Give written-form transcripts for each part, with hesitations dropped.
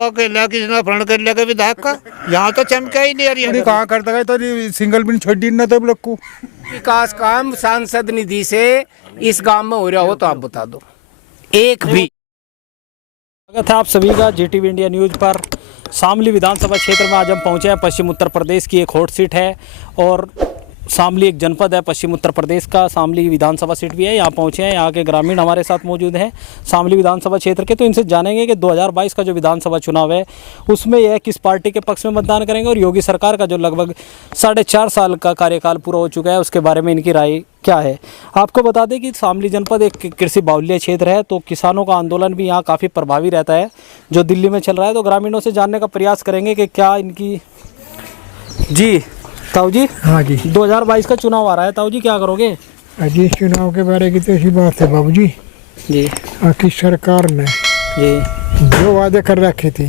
किसने प्रण कर लिया विधायक का, यहाँ तो चमका ही नहीं रही। कहाँ करता है तो सिंगल बिन छोड़ी ना तो लोग को विकास काम सांसद निधि से इस गांव में हो रहा हो तो आप बता दो एक भी। स्वागत है आप सभी का जीटीवी इंडिया न्यूज पर। शामली विधानसभा क्षेत्र में आज हम पहुंचे हैं। पश्चिम उत्तर प्रदेश की एक हॉट सीट है और शामली एक जनपद है पश्चिम उत्तर प्रदेश का। शामली विधानसभा सीट भी है। यहाँ पहुंचे हैं, यहाँ के ग्रामीण हमारे साथ मौजूद हैं शामली विधानसभा क्षेत्र के। तो इनसे जानेंगे कि 2022 का जो विधानसभा चुनाव है उसमें यह किस पार्टी के पक्ष में मतदान करेंगे और योगी सरकार का जो लगभग 4.5 साल का कार्यकाल पूरा हो चुका है उसके बारे में इनकी राय क्या है। आपको बता दें कि शामली जनपद एक कृषि बाहुल्य क्षेत्र है, तो किसानों का आंदोलन भी यहाँ काफ़ी प्रभावी रहता है जो दिल्ली में चल रहा है। तो ग्रामीणों से जानने का प्रयास करेंगे कि क्या इनकी। जी ताऊ जी। हाँ जी। 2022 का चुनाव आ रहा है, ताऊ जी क्या करोगे? अजी चुनाव के बारे की तो ऐसी बात है बाबू जी कि सरकार ने जो वादे कर रखे थे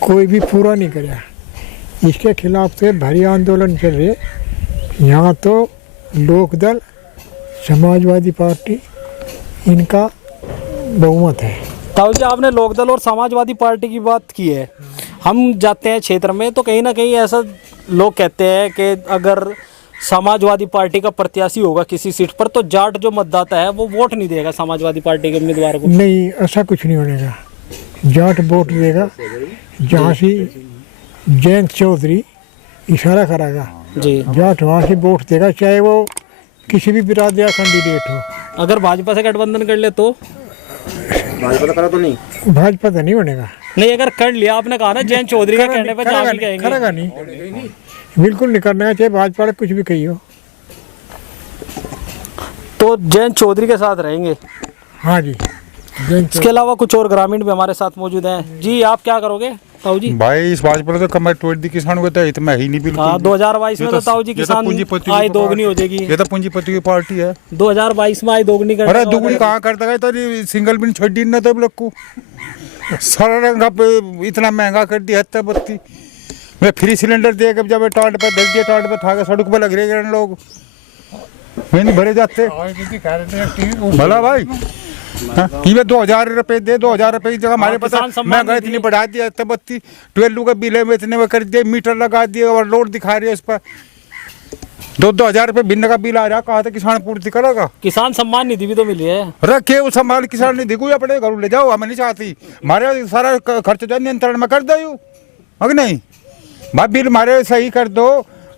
कोई भी पूरा नहीं कराया। इसके खिलाफ तो भारी आंदोलन चल रहे। यहाँ तो लोकदल, समाजवादी पार्टी इनका बहुमत है। ताऊ जी आपने लोकदल और समाजवादी पार्टी की बात की है। हम जाते हैं क्षेत्र में तो कहीं ना कहीं ऐसा लोग कहते हैं कि अगर समाजवादी पार्टी का प्रत्याशी होगा किसी सीट पर तो जाट जो मतदाता है वो वोट नहीं देगा समाजवादी पार्टी के उम्मीदवार को। नहीं, ऐसा कुछ नहीं होने का। जाट वोट देगा। जहाँ से जयंत चौधरी इशारा करेगा जी, जाट वहाँ से वोट देगा, चाहे वो किसी भी बिरादरी का कैंडिडेट हो। अगर भाजपा से गठबंधन कर ले तो भाजपा तो नहीं बनेगा। नहीं, अगर कर लिया आपने कहा ना जयंत चौधरी का कहने पर जहाँ भी कहेंगे करेगा नहीं, बिल्कुल नहीं करना है, चाहे भाजपा कुछ भी कही हो। तो जयंत चौधरी के साथ रहेंगे। हाँ जी। इसके अलावा कुछ और ग्रामीण भी हमारे साथ मौजूद हैं। जी आप क्या करोगे ताऊ जी? भाई इस भाजपा तो कमर तोड़ दी किसान को, तो इतना ही नहीं बिल्कुल। हाँ 2022 में तो ताऊ जी किसान आय दोगुनी हो जाएगी। ये तो पूंजीपति की पार्टी है। 2022 में आय दोगुनी कर। अरे दुगुनी कहाँ करता है तो सिंगल बिन छोड़ी ना तो लोग को सारा रंगा पे इतना महंगा कर दिया हत्या बत्ती। मैं फ्री सिलेंडर दे के जब टाट पे धर दिया, टाट पे था सड़क पे लग रहे लोग, मैं नहीं भरे जाते भला भाई। ये 2000 रुपए दे, 2000 रुपए की जगह हमारे पास महंगाई इतनी बढ़ा दिया बत्ती 12 का बिल है में इतने में कर दिए, मीटर लगा दिए और लोड दिखा रही है उस पर 2-2 हजार रुपए भिन्न का बिल आ रहा। कहा था किसान पूर्ति करेगा। किसान सम्मान निधि भी तो मिली है। रखे वो सम्मान किसान निधि को अपने घर ले जाओ, हमें नहीं चाहती। हमारे सारा खर्च जो नियंत्रण में कर दो अगर नहीं भाई बिल हमारे सही कर दो।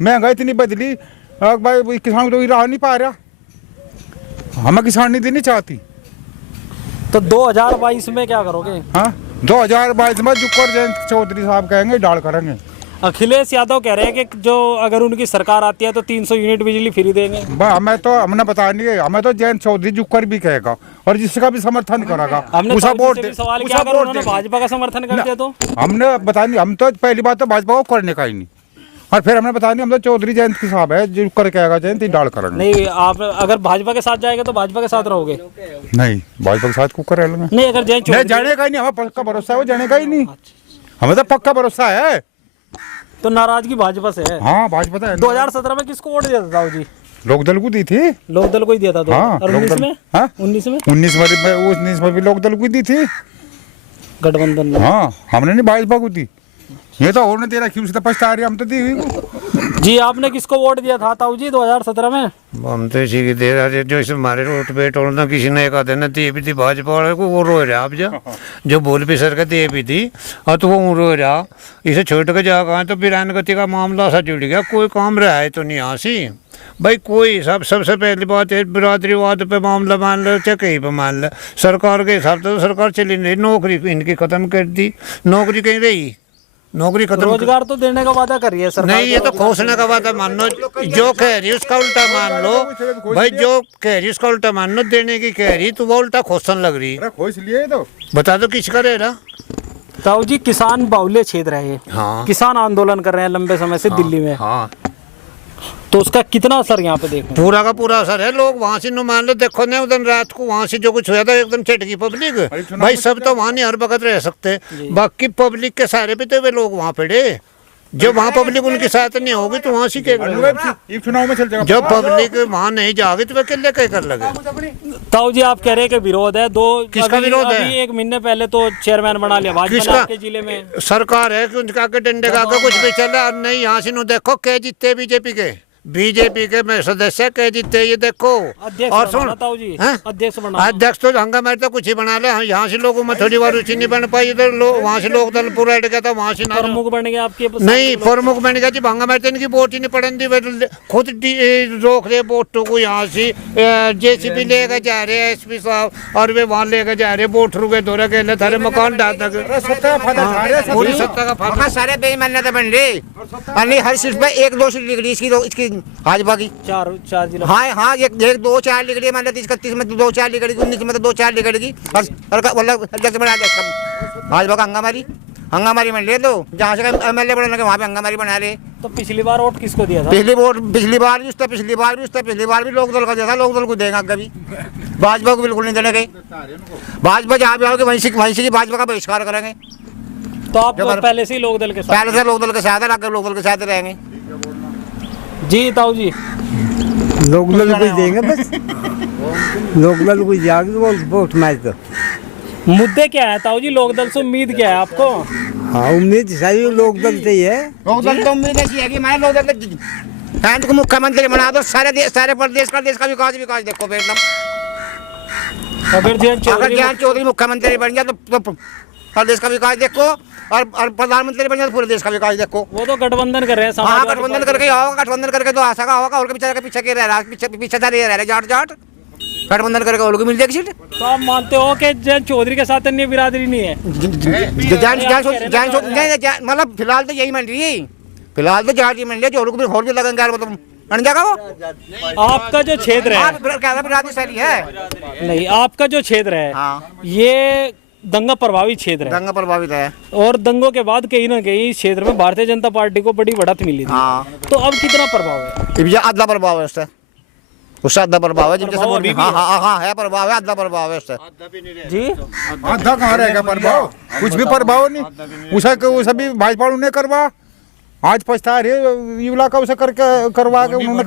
महंगाई इतनी बदली भाई किसान तो राह नहीं पा रहा, हमें किसान निधि नहीं चाहती। तो 2022 में क्या करोगे? हाँ 2022 में जुक्कर जयंत चौधरी साहब कहेंगे डाल करेंगे। अखिलेश यादव कह रहे हैं कि जो अगर उनकी सरकार आती है तो 300 यूनिट बिजली फ्री देंगे। हमने बता नहीं है, हमें तो जयंत चौधरी जुक्कर भी कहेगा और जिसका भी समर्थन करेगा हमने सवाल किया अगर उन्होंने भाजपा का समर्थन कर दिया तो हमने बता नहीं। हम तो पहली बात तो भाजपा को करने का ही नहीं, और फिर हमने बता नहीं हम तो चौधरी जयंत के साहब है जो कर कहेगा जयंत ही डाल करेंगे। नहीं, आप अगर भाजपा के साथ जाएगा तो भाजपा के साथ रहोगे? नहीं, भाजपा के साथ कुकर है नहीं, अगर जयंत जाने का ही नहीं, हमें पक्का भरोसा है वो जाने का ही नहीं, हमें तो पक्का भरोसा है। तो नाराजगी भाजपा से है? हाँ भाजपा है। 2017 में किसको वोट दिया था ताऊ जी? लोकदल को दी थी। लोकदल को ही दिया था तो। हाँ, और 19 में? हाँ? 19 में भी लोकदल को दी थी गठबंधन में। हाँ हमने नहीं भाजपा को दी। ये तो और ने दे रखी, उससे पछता रही, हम तो दी हुई। जी आपने किसको वोट दिया था ताऊ जी 2017 में? हम तो इसी की दे रहे जो इसे हमारे रोड पे टोलना किसी ने कहा देना दिए भी थी भाजपा वाले को, वो रो रहा। अब जो बोल भी सर का दिए भी थी और तो वो रो रहा। इसे छोड़ के जा कहा तो बिरान गति का मामला सा जुड़ गया, कोई काम रहा है तो नहीं आसी भाई कोई। सबसे पहली बात है बिरादरीवाद पे मामला मान लो चाहे कहीं पे मान लो, सरकार के हिसाब से तो सरकार चली नहीं। नौकरी इनकी खत्म कर दी, नौकरी कहीं रही, नौकरी खत्म। रोजगार तो देने का वादा कर रही है सरकार। नहीं, ये तो घोषणा का वादा मान लो, जो कह रही उसका उल्टा मान लो भाई। जो कह रही उसका उल्टा मान लो, देने की कह रही तो वो उल्टा घोषण लग रही। तो बता दो किसका रहेगा? ताऊ जी किसान बाहुल्य क्षेत्र है। हाँ। किसान आंदोलन कर रहे हैं लंबे समय से दिल्ली में। हाँ तो उसका कितना असर यहाँ पे देखो? पूरा का पूरा असर है। लोग वहाँ से मान लो देखो ना उधर रात को वहाँ से जो कुछ हुआ था एकदम चटकी पब्लिक भाई। सब तो वहाँ नहीं हर वक्त रह सकते, बाकी पब्लिक के सारे भी तो वे लोग वहाँ पड़े। जब वहाँ पब्लिक उनके साथ नहीं होगी तो वहाँ से क्या करेगा? ये चुनाव में चल जाएगा। जब पब्लिक वहाँ नहीं जाएगी तो वह अकेले क्या कर लगे? ताऊ जी आप कह रहे हैं कि विरोध है दो, किसका अभी- विरोध है? अभी 1 महीने पहले तो चेयरमैन बना लिया भाजपा ने किसका? आपके जिले में। सरकार है कि उनका आगे डंडे का आगे कुछ भी चला और नहीं। यहाँ से नु देखो क्या जीते बीजेपी के मैं सदस्य कह जीते ये देखो। अध्यक्ष और बनना सुन ताऊ जी, हैं? अध्यक्ष बनना। अध्यक्ष तो हंगामा तो कुछ ही बना ले। यहाँ से लोगों में थोड़ी बार रुचि नहीं बन पाई, इधर वहाँ से लोग दल पूरा हट गया था, वहाँ से ना प्रमुख बन गए आपके नहीं प्रमुख बन गया जी। भंगा मारते इनकी वोट ही नहीं पड़न दी, खुद रोक रहे वोटों को। यहाँ से जेसीबी लेकर जा रहे हैं एसपी साहब और वे वहाँ लेकर जा रहे वोट रुके दौरे के थारे मकान डाल तक पूरी सत्ता का फायदा। वहाँ सारे बेईमान्यता बन रही और नहीं, हर सीट पे 1-2 सीट निकली इसकी भाजपा की। चार जिला। हाँ हाँ, एक 2-4 निकली, मान लो 31 में 2-4 निकलेगी, 19 में तो 2-4 निकलेगी। मतलब अध्यक्ष बना दिया भाजपा का। हंगामारी बन रहे तो जहाँ से एमएलए बना लगे वहाँ पे हंगामारी बना रहे। तो पिछली बार वोट किसको दिया था? पिछली बार भी पिछली बार भी लोक दल का दिया था। लोक दल को देगा कभी, भाजपा को बिल्कुल नहीं देने गए। भाजपा जहाँ भी आओगे वहीं से की भाजपा का बहिष्कार करेंगे। तो आप पहले से ही लोक दल के साथ? पहले से लोक दल के साथ है, आगे लोक दल के साथ रहेंगे। जी ताऊ जी लोकदल को देंगे बस, लोकदल को जाके वोट मैच दो। मुद्दे क्या है ताऊ जी? लोक दल से उम्मीद क्या है आपको? हाँ उम्मीद सही लोकदल से ही है। लोक दल तो उम्मीद ऐसी है कि मैं लोक दल को मुख्यमंत्री बना दो, सारे प्रदेश का विकास देखो बेटा। अगर ज्ञान चौधरी मुख्यमंत्री बन गया तो प्रदेश का विकास देखो, और प्रधानमंत्री बन गया तो पूरे देश का विकास देखो। वो तो गठबंधन कर रहे हैं। हाँ, समाजवादी गठबंधन करके आओगा, गठबंधन करके तो आशा का होगा। और बेचारे के पीछे के रह रहा, पीछे जा रहे जाट गठबंधन करके और को मिल जाएगी सीट। तो आप मानते हो कि जैन चौधरी के साथ अन्य बिरादरी नहीं है? मतलब फिलहाल तो यही मान रही है, फिलहाल तो जाट ही मान रही है। और को भी लगेंगे यार, मतलब बन जाएगा वो। आपका जो क्षेत्र है, बिरादरी सारी है नहीं आपका जो क्षेत्र है हाँ, ये दंगा प्रभावित क्षेत्र है। दंगा प्रभावित है। और दंगों के बाद कहीं ना कहीं इस क्षेत्र में भारतीय जनता पार्टी को बड़ी बढ़त मिली थी। हाँ, तो अब कितना प्रभाव है? आधा प्रभाव है उससे आधा प्रभाव है। प्रभाव अभी भी हाँ है प्रभाव है, आधा प्रभाव है उससे। जी आधा कहाँ रहेगा प्रभाव? कुछ भी प्रभाव नहीं उसे भी भाजपा ने करवा। आज पछता रहे युवा का उसे करवा के उन्होंने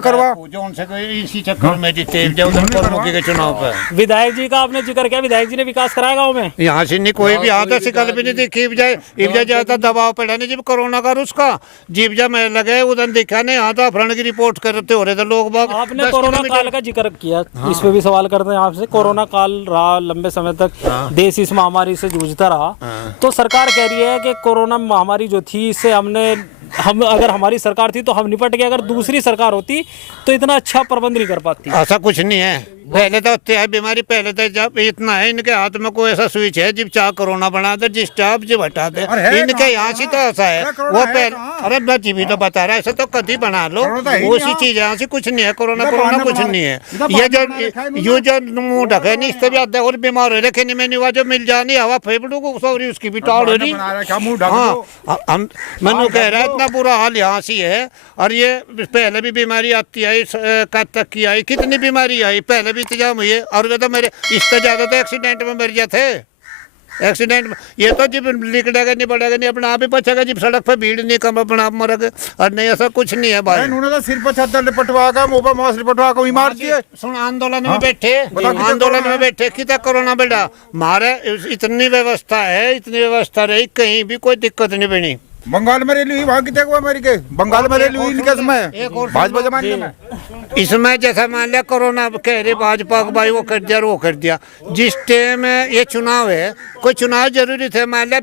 करवा जो उनसे इसी चक्कर में जीते प्रमुखी के चुनाव पर। विधायक जी का आपने जिक्र किया, विधायक जी ने विकास कराया गाँव में? यहाँ से नहीं कोई भी आता शिकल भी नहीं देखी जाए जाता दबाव पड़ा नहीं। जब कोरोना का उसका जीव जा मैं लगे उधर देखा नहीं आता फ्रंट की रिपोर्ट करते हो रहे थे लोग बाग। आपने कोरोना काल का जिक्र किया, इस पे भी सवाल करते हैं आपसे। कोरोना काल रहा, लंबे समय तक देश इस महामारी से जूझता रहा। तो सरकार कह रही है कि कोरोना महामारी जो थी इससे हम अगर हमारी सरकार थी तो हम निपट गए, अगर दूसरी सरकार होती तो इतना अच्छा प्रबंध नहीं कर पाती। ऐसा कुछ नहीं है। पहले तो होते है बीमारी, पहले तो जब इतना है इनके हाथ में कोई ऐसा स्विच है जब चाह कोरोना बना दे, जिस चाह जब हटा दे। इनके यहाँ से तो ऐसा है वो पहले। अरे बच्ची भी तो बता रहा है, ऐसा तो कभी बना लो उसी चीज। यहाँ से कुछ नहीं है, कोरोना कुछ नहीं है। ये जो मुँह ढके नहीं इससे भी आधा और बीमार हो रखे नहीं मैंने जो मिल जानी हवा फेफड़ों को सॉरी उसकी भी टाड़ हो रही। हाँ मैंने कह रहा है इतना बुरा हाल यहाँ से है। और ये पहले भी बीमारी आती आई, कब तक की आई, कितनी बीमारी आई पहले भी इंतजाम हुई है। और वे तो मेरे इससे ज्यादा तो एक्सीडेंट में मर गए थे। एक्सीडेंट में ये तो जब लिकड़ेगा नहीं बढ़ेगा नहीं अपना आप ही बचेगा जब सड़क पर भीड़ नहीं कम अपना आप मरेगा। और नहीं ऐसा कुछ नहीं है भाई। उन्होंने तो सिर पर छत्तर लिपटवा का मोबा मौस लिपटवा को मार दिए। सुन आंदोलन में बैठे कितना कोरोना बेटा मारे। इतनी व्यवस्था है, इतनी व्यवस्था रही, कहीं भी कोई दिक्कत नहीं बनी। बंगाल में रैली हुई वहाँ की देखो अमेरिका बंगाल में रैली हुई इनके समय भाजपा जमाने में। इसमें जैसा मान लिया कोरोना कह रहे भाजपा को भाई वो कर दिया वो कर दिया। जिस टाइम ये चुनाव है कोई चुनाव जरूरी थे, मान लिया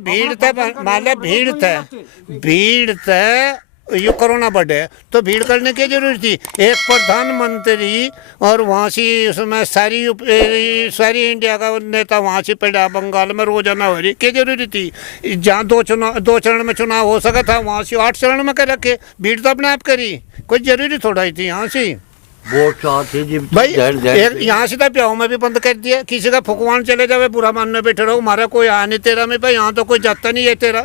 भीड़ थे ये कोरोना बढ़े तो भीड़ करने की जरूरत थी। एक प्रधानमंत्री और वहाँ से उसमें सारी इंडिया का नेता वहाँ से पड़ा बंगाल में रोजाना हो रही क्या जरूरी थी। जहाँ 2 चरण में चुनाव हो सका था वहाँ से 8 चरण में कर रखे। भीड़ तो अपने आप करी, कोई जरूरी थोड़ा ही थी। यहाँ से वोट चाहते जी भाई यहाँ से तो प्याऊ में भी बंद कर दिया। किसी का फुकवान चले जावे बुरा मानने बैठे रहो, हमारा कोई आ नहीं तेरा में भाई यहाँ तो कोई जाता नहीं है। तेरा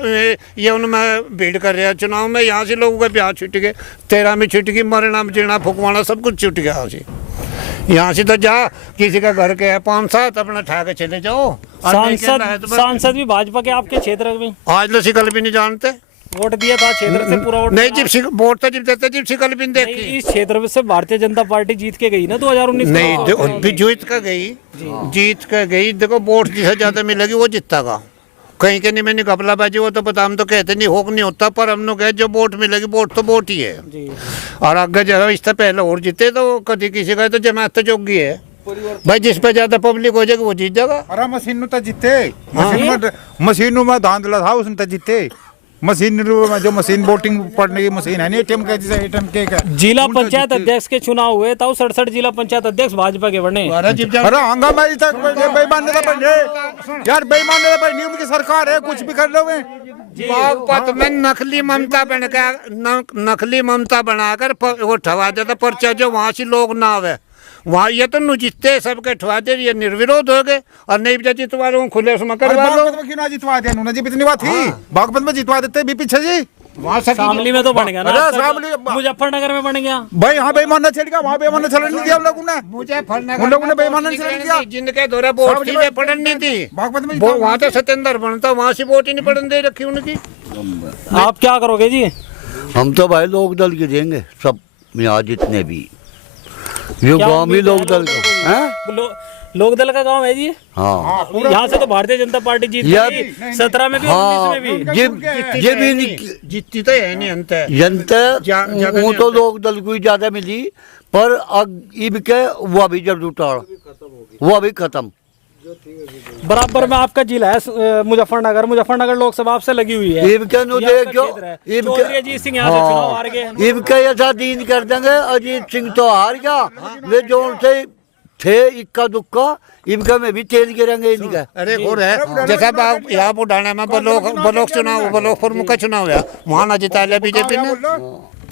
ये उनमें भीड़ कर रहे हैं चुनाव में। यहाँ से लोगों का ब्याह छूट गए, 13 में छूट गई, मरना जीना फुकवाना सब कुछ छूट गया। यहाँ से तो जा किसी का घर के 5-7 अपना ठा के चले जाओ। सांसद भी भाजपा के आपके क्षेत्र में आज तो शिकल भी नहीं जानते। वोट दिया था क्षेत्र से पूरा वोट नहीं मिला? जिप्सी वोट तो जिप देते जिप्सी कल भी नहीं, देखी इस क्षेत्र से भारतीय जनता पार्टी जीत के गई ना 2019 में। नहीं जीत का गई जीत का गई। देखो वोट जिसे ज्यादा मिलेगी वो जीतेगा। कहीं के नहीं मैंने घपलाबाजी वो तो पता, हम तो कहते नहीं होक नहीं होता, पर हम लोग कहे जो वोट मिलेगी वोट तो वोट ही है। जी। और अगर जरा इससे पहले और जीते तो कभी किसी का तो जमात तो जोगी है भाई, जिस पे ज्यादा पब्लिक हो जाएगी वो जीत जाएगा। अरे मशीन तो जीते, मशीन में धांधला था उसने तो जीते। मशीन में जो मशीन वोटिंग पड़ने की मशीन है नहीं, एटीएम के जैसे एटीएम के का जिला पंचायत अध्यक्ष के चुनाव हुए तो 67 जिला पंचायत अध्यक्ष भाजपा के बने। अरे हंगामाई तक बेईमानी बने यार, बेईमानी बनी उनकी सरकार है, कुछ भी कर लोगे। बागपत में नकली ममता नकली ममता बनाकर वो ठवा देता पर्चा, जो वहाँ से लोग ना आवे वहाँ ये तो जितते सबके ठवा दे, ये निर्विरोध हो गए। और नहीं जितवा रहा हूँ खुले उसमें करवा लो। बागपत में क्यों ना जितवा दिया उन्होंने, जब इतनी बात थी बागपत में जितवा देते भी पीछे जी। वहाँ शामली में तो बन गया ना, अरे शामली- मुजफ्फरनगर में बन गया भाई यहाँ बेईमाना चल गया, वहाँ बेईमाना चलन नहीं दिया हम लोगों ने। उन लोगों ने बेईमाना नहीं चलन दिया। जिनके द्वारा वोट थी वे पढ़न नहीं थी, बागपत में वहाँ तो सत्येंद्र बनता, वहाँ से वोट ही नहीं पढ़न दे रखी उनकी। आप क्या करोगे जी? हम तो भाई लोक दल के देंगे सब, यहाँ जितने भी ये क्या गांव भी उम्मीद है लोक दल के हैं। लोक दल का गांव है जी। हाँ यहाँ से तो भारतीय जनता पार्टी जीत यार, गई 17 में भी हाँ 19 में भी। ये भी जीतती तो है नहीं अंत है। जनता ज्यादा वो नहीं तो लोक दल को ही ज्यादा मिली, पर अब इब के वो भी जब जुटाड़ वो भी खत्म। बराबर में आपका जिला है मुजफ्फरनगर लोकसभा आपसे लगी हुई है। इब के नो ये दे आपका क्यों क्षेत्र है। इब चौधरी अजीत सिंह यहाँ से चुनाव हार गए। इब के ऐसा दीन कर देंगे, अजीत सिंह तो हार गया, वे जोन से थे इक्का दुक्का, इनका में भी तेल गिरेंगे इनका। अरे और है जैसा यहाँ बुढ़ाना में ब्लॉक चुनाव ब्लॉक प्रमुख का चुनाव हुआ, वहाँ ना जिता लिया बीजेपी ने।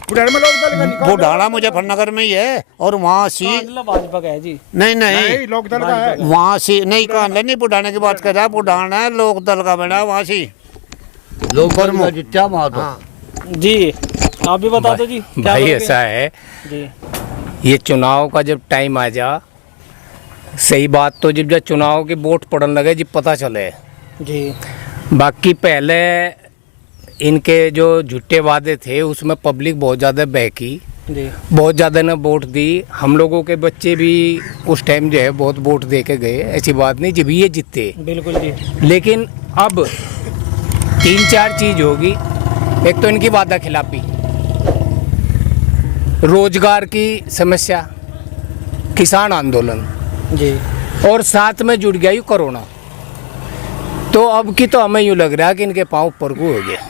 बुढ़ाना मुजफ्फरनगर में ही है और वहाँ सी भाजपा का है जी। नहीं लोक दल का है। वहाँ से नहीं कहा नहीं, बुढ़ाने की बात कर रहा, बुढ़ाना लोक दल का बना वहाँ से लोग जितना वहाँ तो जी। आप भी बता दो जी क्या भाई करोगे? ऐसा है, जी ये चुनाव का जब टाइम आ जा, सही बात तो जब चुनाव के वोट पड़ने लगे जब पता चले जी। बाकी पहले इनके जो झूठे वादे थे उसमें पब्लिक बहुत ज़्यादा बहकी, जी बहुत ज़्यादा ने वोट दी। हम लोगों के बच्चे भी उस टाइम जो है बहुत वोट दे के गए, ऐसी बात नहीं, जब ये जीते। बिल्कुल जी। लेकिन अब 3-4 चीज़ होगी। एक तो इनकी वादा खिलाफी, रोजगार की समस्या, किसान आंदोलन जी और साथ में जुड़ गया ये कोरोना। तो अब की तो हमें यूँ लग रहा है कि इनके पाँव ऊपर को हो गया,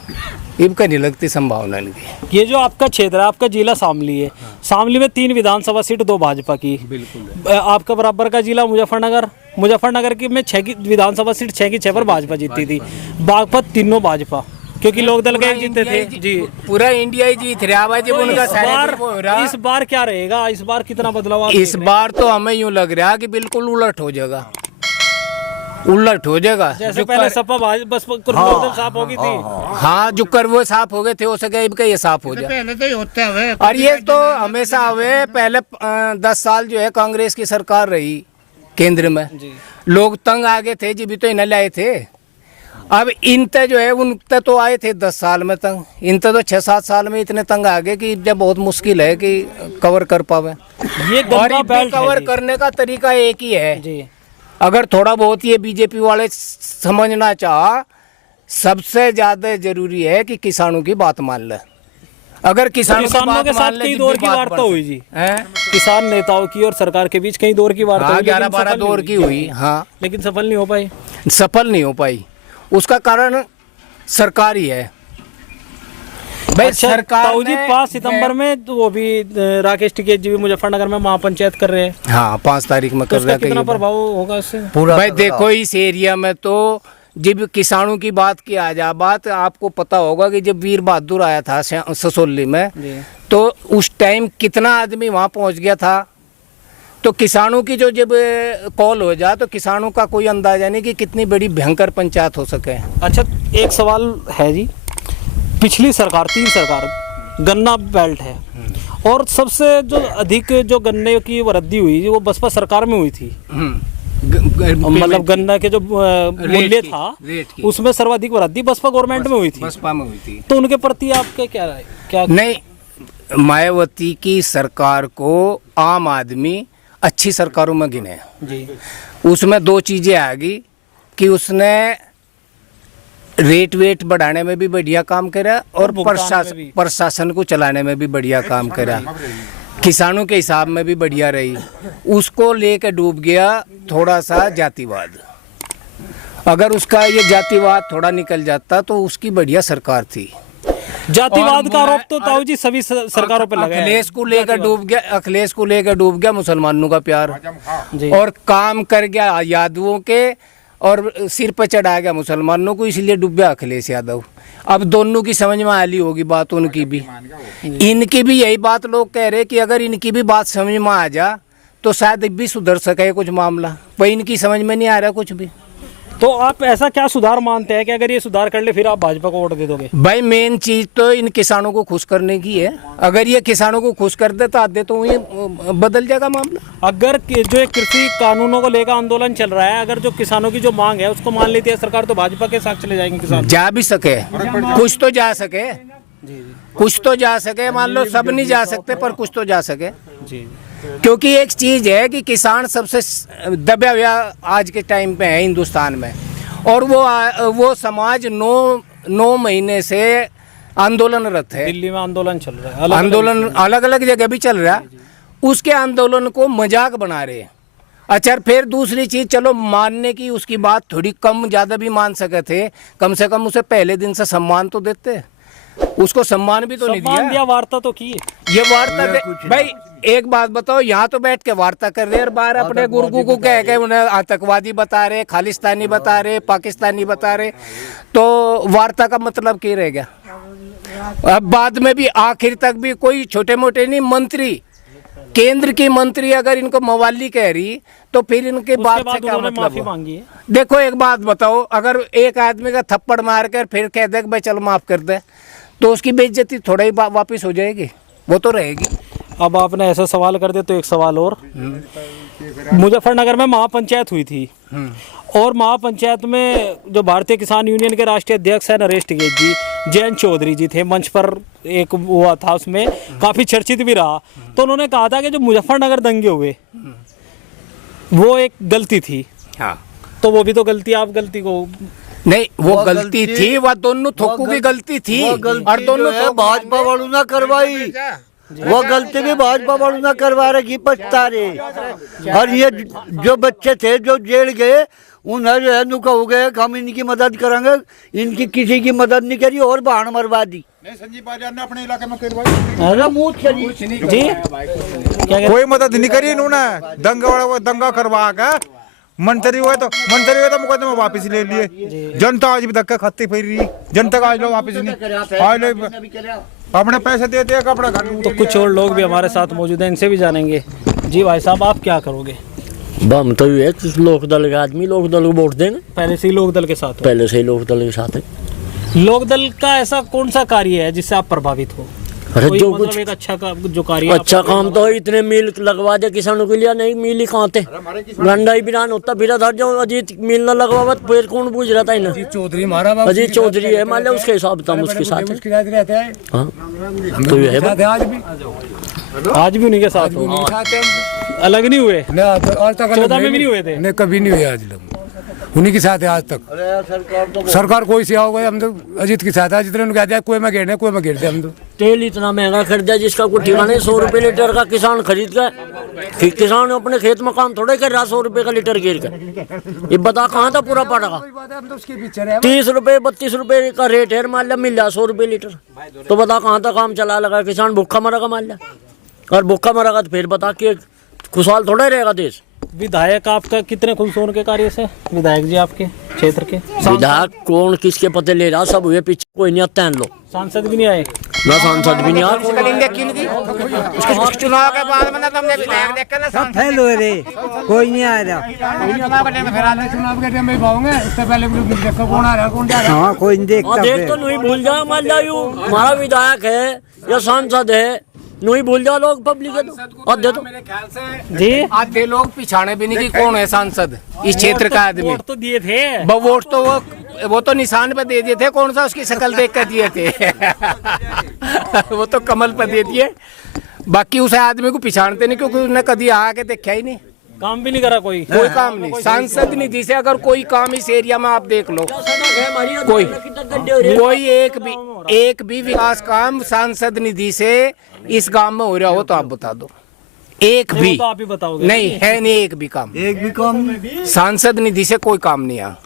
इनका नहीं लगती संभावना इनकी। ये जो आपका क्षेत्र है, आपका जिला शामली है, शामली में 3 विधानसभा सीट 2 भाजपा की। बिल्कुल। आपका बराबर का जिला मुजफ्फरनगर की में 6 विधानसभा सीट 6 की 6 पर भाजपा जीती थी। बागपत तीनों भाजपा, क्योंकि लोक दल के जीते थे जी। पूरा इंडिया ही जीत रहा है जब उनका इस बार क्या रहेगा, इस बार कितना बदलाव आप इस देख रहे बार तो हमें यूँ लग रहा है कि बिल्कुल उलट हो जाएगा, उलट हो जाएगा। हैं? जैसे जो पहले कर- सपा बस लोक दल साफ होगी थी। हाँ जो कर वो साफ हो गए थे, हो सके इनका ये साफ हो जाए। पहले तो ही होता है। और ये तो हमेशा हुए, पहले 10 साल जो है कांग्रेस की सरकार रही केंद्र में, लोग तंग आ गए थे, जी भी तो इन्हें लाए थे। अब इनते जो है उनते तो आए थे 10 साल में तंग, इनते तो 6-7 साल में इतने तंग आ गए कि जब बहुत मुश्किल है कि कवर कर पावे। ये और गंगा ये बेल्ट है कवर जी। करने का तरीका एक ही है, जी अगर थोड़ा बहुत ये बीजेपी वाले समझना चाह, सबसे ज्यादा जरूरी है कि किसानों की बात मान ले। अगर किसानों की किसानों बात के मान साथ ले, कई जितनी दौर की बात वार्ता बढ़ हुई जी, हैं? किसान नेताओं की और सरकार के बीच कई दौर की वार्ता हाँ हुई, लेकिन 11-12 सफल नहीं दौर हुई। की हुई, हाँ लेकिन सफल नहीं हो पाई। सफल नहीं हो पाई। उसका कारण सरकार ही है भाई। अच्छा, सरकार ताऊ जी ने- 5 सितंबर में तो वो भी राकेश टिकैत जी भी मुजफ्फरनगर में महापंचायत कर रहे हैं, हाँ 5 तारीख में तो कर उसका रहा कितना है प्रभाव होगा इससे? भाई। देखो इस एरिया में तो जब किसानों की बात की आ जा, बात आपको पता होगा कि जब वीर बहादुर आया था ससोली में, जी। तो उस टाइम कितना आदमी वहाँ पहुँच गया था। तो किसानों की जो जब कॉल हो जाए तो किसानों का कोई अंदाजा नहीं कि कितनी बड़ी भयंकर पंचायत हो सके। अच्छा एक सवाल है जी, पिछली सरकार 3 सरकार गन्ना बेल्ट है और सबसे जो अधिक जो गन्ने की वृद्धि हुई वो बसपा सरकार में हुई थी। मतलब गन्ना के जो मूल्य था रेट की। उसमें सर्वाधिक वृद्धि बसपा गवर्नमेंट में हुई थी। बसपा में हुई थी। तो उनके प्रति आपके क्या राय क्या? नहीं, मायावती की सरकार को आम आदमी अच्छी सरकारों में गिने। जी उसमें दो चीजें आ गई कि उसने रेट वेट बढ़ाने में भी बढ़िया काम करा और भुगतान में भी। प्रशासन को चलाने में भी बढ़िया काम करा, किसानों के हिसाब में भी बढ़िया रही। उसको लेके डूब गया थोड़ा सा जातिवाद। अगर उसका ये जातिवाद थोड़ा निकल जाता तो उसकी बढ़िया सरकार थी। जातिवाद और का आरोप तो ताऊ जी सभी सरकारों पर लगा है। अखिलेश को लेकर डूब गया, अखिलेश को लेकर डूब गया मुसलमानों का प्यार जी। और काम कर गया यादवों के और सिर पर चढ़ा गया मुसलमानों को, इसलिए डूब गया अखिलेश यादव। अब दोनों की समझ में आली होगी बात, उनकी भी इनकी भी यही बात लोग कह रहे कि अगर इनकी भी बात समझ में आ जा तो शायद भी सुधर सके कुछ मामला, पर इनकी समझ में नहीं आ रहा कुछ भी। तो आप ऐसा क्या सुधार मानते हैं कि अगर ये सुधार कर ले फिर आप भाजपा को वोट दे दोगे? भाई मेन चीज तो इन किसानों को खुश करने की है। अगर ये किसानों को खुश कर दे तो आधे तो ये बदल जाएगा मामला। अगर जो एक कृषि कानूनों को लेकर आंदोलन चल रहा है, अगर जो किसानों की जो मांग है उसको मान लेती है सरकार, तो भाजपा के साथ चले जाएंगे किसान? जा भी सके, कुछ तो जा सके, कुछ तो जा सके। मान लो सब नहीं जा सकते पर कुछ तो जा सके। जी क्योंकि एक चीज है कि किसान सबसे दबा हुआ आज के टाइम पे है हिंदुस्तान में, और वो समाज 9 महीने से आंदोलनरत है। दिल्ली में आंदोलन चल रहा है, आंदोलन अलग अलग जगह भी चल रहा है। उसके आंदोलन को मजाक बना रहे हैं। अच्छा, फिर दूसरी चीज, चलो मानने की उसकी बात थोड़ी कम ज्यादा भी मान सके थे, कम से कम उसे पहले दिन से सम्मान तो देते। उसको सम्मान भी तो नहीं दिया। वार्ता तो की ये वार्ता भाई एक बात बताओ, यहाँ तो बैठ के वार्ता कर रहे हैं और बाहर अपने गुरगु को कह के उन्हें आतंकवादी बता रहे, खालिस्तानी बता रहे, पाकिस्तानी बता रहे, तो वार्ता का मतलब क्या रह गया? अब बाद में भी आखिर तक भी कोई छोटे मोटे नहीं, मंत्री, केंद्र की मंत्री अगर इनको मवाली कह रही तो फिर इनके बात से क्या मतलब माफी हुआ? मांगी है। देखो एक बात बताओ, अगर एक आदमी का थप्पड़ मार कर फिर कह दे कि भाई चल माफ कर दे, तो उसकी बेइज्जती थोड़ा ही वापिस हो जाएगी, वो तो रहेगी। अब आपने ऐसा सवाल कर दिया तो एक सवाल और, मुजफ्फरनगर में महापंचायत हुई थी और महापंचायत में जो भारतीय किसान यूनियन के राष्ट्रीय अध्यक्ष है नरेश टिकैत जी, जयंत चौधरी जी थे, मंच पर एक हुआ था, उसमें काफी चर्चित भी रहा। तो उन्होंने कहा था कि जो मुजफ्फरनगर दंगे हुए वो एक गलती थी। हाँ, तो वो भी तो गलती, आप गलती को नहीं वो गलती थी, वह दोनों थोकू की गलती थी और दोनों भाजपा वालों ना करवाई, वो गलती भी भाजपा वालों ना करवा रही, पछता रहे। और ये जो बच्चे थे जो जेल गए, उन्हें जो है नुका हो गया, हम इनकी मदद करेंगे, इनकी किसी की मदद नहीं करी और बाण मरवा दी। संजीव बाजार ने अपने इलाके में करवाई जी क्या कोई मदद नहीं करी इन्होंने। दंगा करवा के मंत्री हुए तो मुकदमा वापस ले लिए। जनता आज भी धक्का खाती फिर रही, जनता का आज लोग वापस नहीं, आज लोग अपने पैसे देते हैं अपना घर। तो कुछ और लोग भी हमारे साथ मौजूद हैं, इनसे भी जानेंगे। जी भाई साहब, आप क्या करोगे? हम तो ये लोकदल के आदमी, लोकदल को वोट देंगे। पहले से ही लोकदल के साथ हो? पहले से ही लोकदल के साथ है। लोकदल का ऐसा कौन सा कार्य है जिससे आप प्रभावित हो? अरे कोई जो मतलब कुछ एक अच्छा जो कार्य अच्छा काम तो है, इतने मिल लगवा दे किसानों के लिए, नहीं मिल ही कहाँ थे, लंडाई बिरान होता फिर धर जो अजीत मिल न लगवा तो फिर कौन पूछ रहा था इन्हें? अजीत चौधरी है, मान लिया उसके हिसाब था उसके साथ है। हाँ तो ये है, आज भी उन्हीं के साथ हो, अलग नहीं हुए? 14 में भी नहीं हुए थे? नहीं, कभी नहीं हुए, आज लोग उन्हीं के साथ है आज तक। सरकार कोई सी आओगे, हम तो अजीत के साथ है। जितने उन्होंने कहा कोई में गिरने, कोई में गिरते हम तो। तेल इतना महंगा कर दिया जिसका कोई ठिकाना नहीं। 100 रुपए लीटर का किसान खरीद कर, किसान अपने खेत में काम थोड़ा कर रहा, 100 रुपए का लीटर गिर कर। ये बता कहाँ था पूरा पड़ेगा? 30 रुपए 32 रुपए का रेट है, मान लिया मिल रहा 100 रुपए लीटर, तो बता कहाँ था काम चला लगा? किसान भूखा मरेगा मान लिया, और भूखा मरेगा तो फिर बता कि खुशहाल थोड़ा ही रहेगा देश। विधायक आपका कितने खुश होने के कार्य से? विधायक जी आपके क्षेत्र के विधायक कौन किसके पते ले रहा, सब हुए पीछे, कोई नहीं आता है लोग। सांसद भी नहीं आए ना, सांसद भी नहीं आए। चुनाव के बाद में ना तुमने विधायक देख के ना सब फेल हो रहे, कोई नहीं आ रहा। हाँ कोई नहीं देखता। देख तो नहीं भूल जा, मान लिया यूं हमारा विधायक है या सांसद है नो ही भूल जाओ लोग पब्लिक है तो आधे तो मेरे ख्याल से जी आधे लोग पिछाड़े भी नहीं कि कौन है सांसद इस क्षेत्र का आदमी। वोट तो दिए थे। वोट तो वो तो निशान पे दे दिए थे, कौन सा उसकी शक्ल देख कर दिए थे वो तो कमल पे दे दिए, बाकी उस आदमी को पिछाड़ते नहीं क्योंकि उसने कभी आके देखा ही नहीं, काम भी नहीं करा कोई काम नहीं। सांसद निधि से अगर कोई काम इस एरिया में आप देख लो, कोई एक भी विकास काम सांसद निधि से इस गांव में हो रहा हो तो आप बता दो, एक भी तो आप ही बताओगे। नहीं है, नहीं एक भी काम सांसद निधि से कोई काम नहीं है।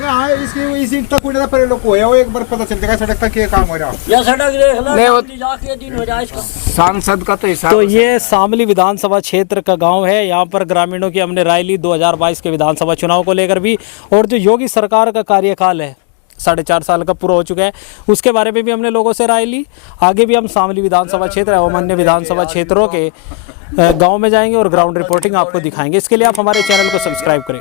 हाँ इसी तक उड़ना पड़े लोग को है, वो एक बार पता चल जाएगा सड़क तक ये काम हो रहा। या सड़क देख लो, नहीं, वो- जाके दिन हो जाए इसका। सांसद का तो हिसाब तो ये शामली विधानसभा क्षेत्र का गांव है। यहाँ पर ग्रामीणों की हमने राय ली 2022 के विधानसभा चुनाव को लेकर भी, और जो योगी सरकार का कार्यकाल है 4.5 साल का पूरा हो चुका है, उसके बारे में भी हमने लोगों से राय ली। आगे भी हम शामली विधानसभा क्षेत्र एवं अन्य विधानसभा क्षेत्रों के गांव में जाएंगे और ग्राउंड रिपोर्टिंग आपको दिखाएंगे। इसके लिए आप हमारे चैनल को सब्सक्राइब करें।